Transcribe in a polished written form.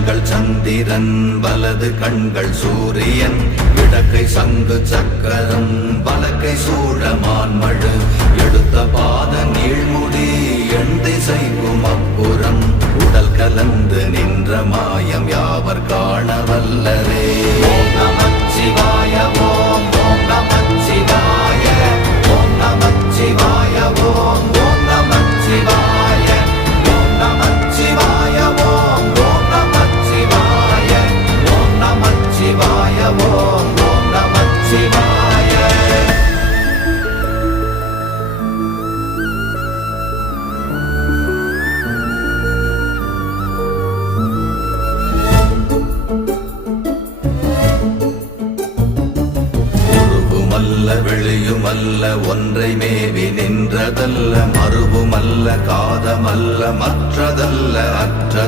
கண்கள் சந்திரன் வலது கண்கள் சூரியன் இடக்கை சங்கு சக்கரம் வலக்கை சூழமான்மழு எடுத்த பாத நீழ்முடி எண் திசைக்கும் அப்புறம் உடல் கலந்து நின்ற மாயம் யாவர் காண வல்லரே. ஓம் நமச்சிவாய ஓம் ஓம் நமச்சிவாய ஓம் நமச்சிவாய ஓம் ஓம் நமச்சிவாய ஓம் நமச்சிவாய ஓம் ஓம் நமச்சிவாய ஓம் நமச்சிவாய ஓம் ஓம் நமச்சிவாய. வெளியுமல்ல ஒன்றை மேவி நின்றதல்ல மறுவுமல்ல காதமல்ல மற்றதல்ல அற்றது